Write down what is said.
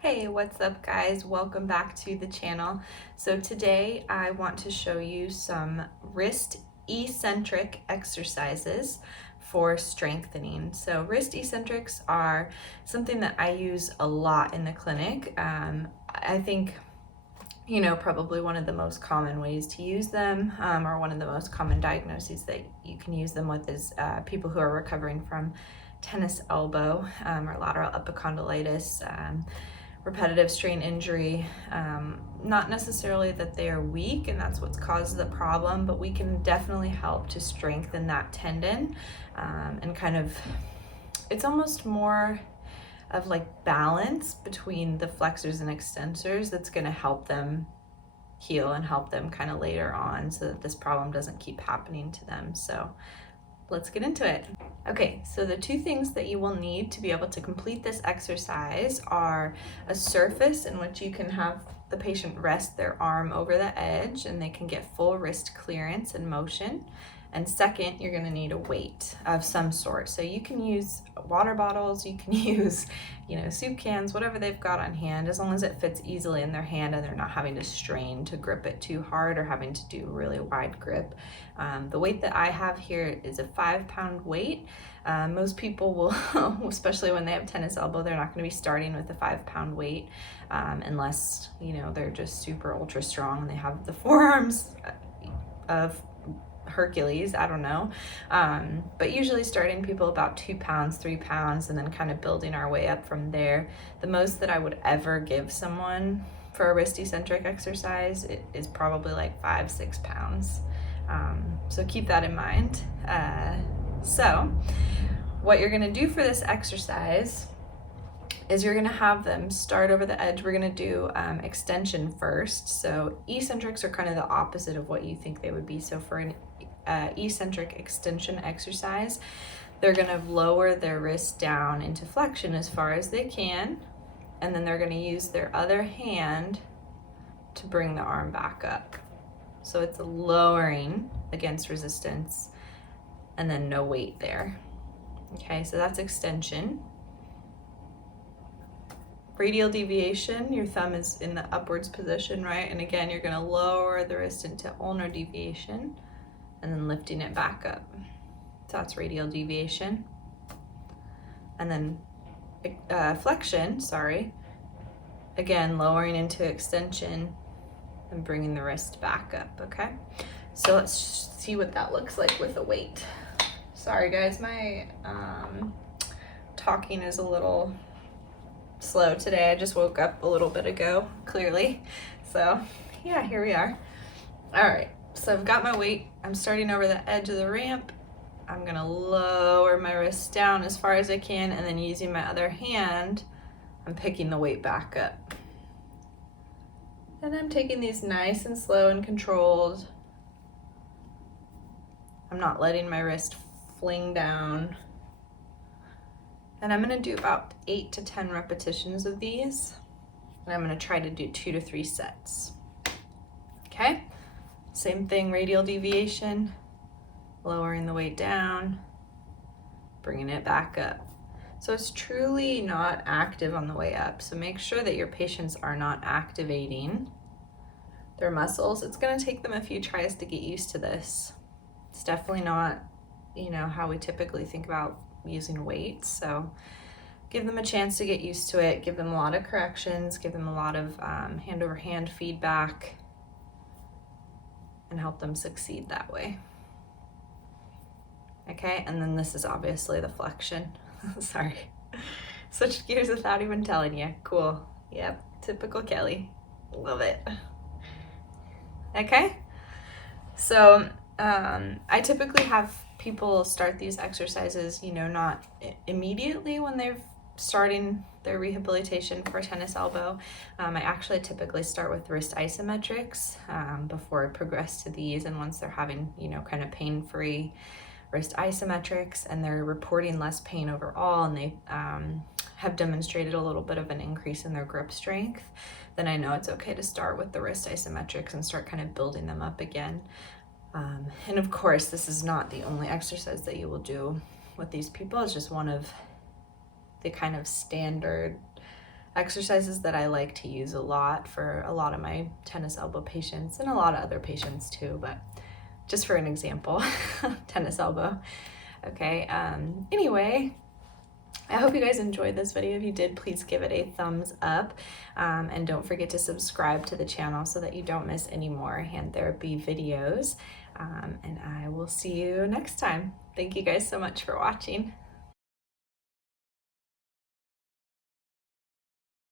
Hey, what's up guys? Welcome back to the channel. So today I want to show you some wrist eccentric exercises for strengthening. So wrist eccentrics are something that I use a lot in the clinic. I think probably one of the most common ways to use them, or one of the most common diagnoses that you can use them with is people who are recovering from tennis elbow or lateral epicondylitis, repetitive strain injury. Not necessarily that they are weak and that's what's caused the problem, but we can definitely help to strengthen that tendon, and kind of, it's almost more of like balance between the flexors and extensors that's going to help them heal and help them kind of later on so that this problem doesn't keep happening to them. So let's get into it. Okay, so the two things that you will need to be able to complete this exercise are a surface in which you can have the patient rest their arm over the edge and they can get full wrist clearance and motion. And second, you're gonna need a weight of some sort. So you can use water bottles, you can use, soup cans, whatever they've got on hand, as long as it fits easily in their hand and they're not having to strain to grip it too hard or having to do a really wide grip. The weight that I have here is a 5-pound weight. Most people will, especially when they have tennis elbow, they're not gonna be starting with a 5-pound weight unless, they're just super ultra strong and they have the forearms of Hercules, I don't know, but usually starting people about 2 pounds, 3 pounds, and then kind of building our way up from there. The most that I would ever give someone for a wrist eccentric exercise is probably like 5-6 pounds. So keep that in mind. So what you're gonna do for this exercise is you're gonna have them start over the edge. We're gonna do extension first. So eccentrics are kind of the opposite of what you think they would be. So for an eccentric extension exercise, they're gonna lower their wrist down into flexion as far as they can, and then they're gonna use their other hand to bring the arm back up. So it's a lowering against resistance and then no weight there. Okay, so that's extension. Radial deviation, your thumb is in the upwards position, right? And again, you're gonna lower the wrist into ulnar deviation and then lifting it back up. So that's radial deviation. And then flexion, again, lowering into extension and bringing the wrist back up, okay? So let's see what that looks like with a weight. Sorry guys, my talking is a little slow today. I just woke up a little bit ago, clearly. So yeah, here we are. All right, so I've got my weight. I'm starting over the edge of the ramp. I'm gonna lower my wrist down as far as I can, and then using my other hand, I'm picking the weight back up. And I'm taking these nice and slow and controlled. I'm not letting my wrist fling down. And I'm gonna do about 8 to 10 repetitions of these. And I'm gonna try to do 2 to 3 sets. Okay? Same thing, radial deviation, lowering the weight down, bringing it back up. So it's truly not active on the way up. So make sure that your patients are not activating their muscles. It's gonna take them a few tries to get used to this. It's definitely not, how we typically think about using weights. So give them a chance to get used to it. Give them a lot of corrections, give them a lot of hand over hand feedback, and help them succeed that way. Okay, and then this is obviously the flexion. Sorry, switched gears without even telling you. Cool. Yep, typical Kelly. Love it. Okay, so I typically have people start these exercises, not immediately when they're starting their rehabilitation for tennis elbow. I actually typically start with wrist isometrics before I progress to these, and once they're having, kind of pain-free wrist isometrics and they're reporting less pain overall, and they have demonstrated a little bit of an increase in their grip strength, then I know it's okay to start with the wrist isometrics and start kind of building them up again. And of course, this is not the only exercise that you will do with these people. It's just one of the kind of standard exercises that I like to use a lot for a lot of my tennis elbow patients and a lot of other patients too, but just for an example, tennis elbow. Okay, anyway, I hope you guys enjoyed this video. If you did, please give it a thumbs up, and don't forget to subscribe to the channel so that you don't miss any more hand therapy videos, and I will see you next time. Thank you guys so much for watching.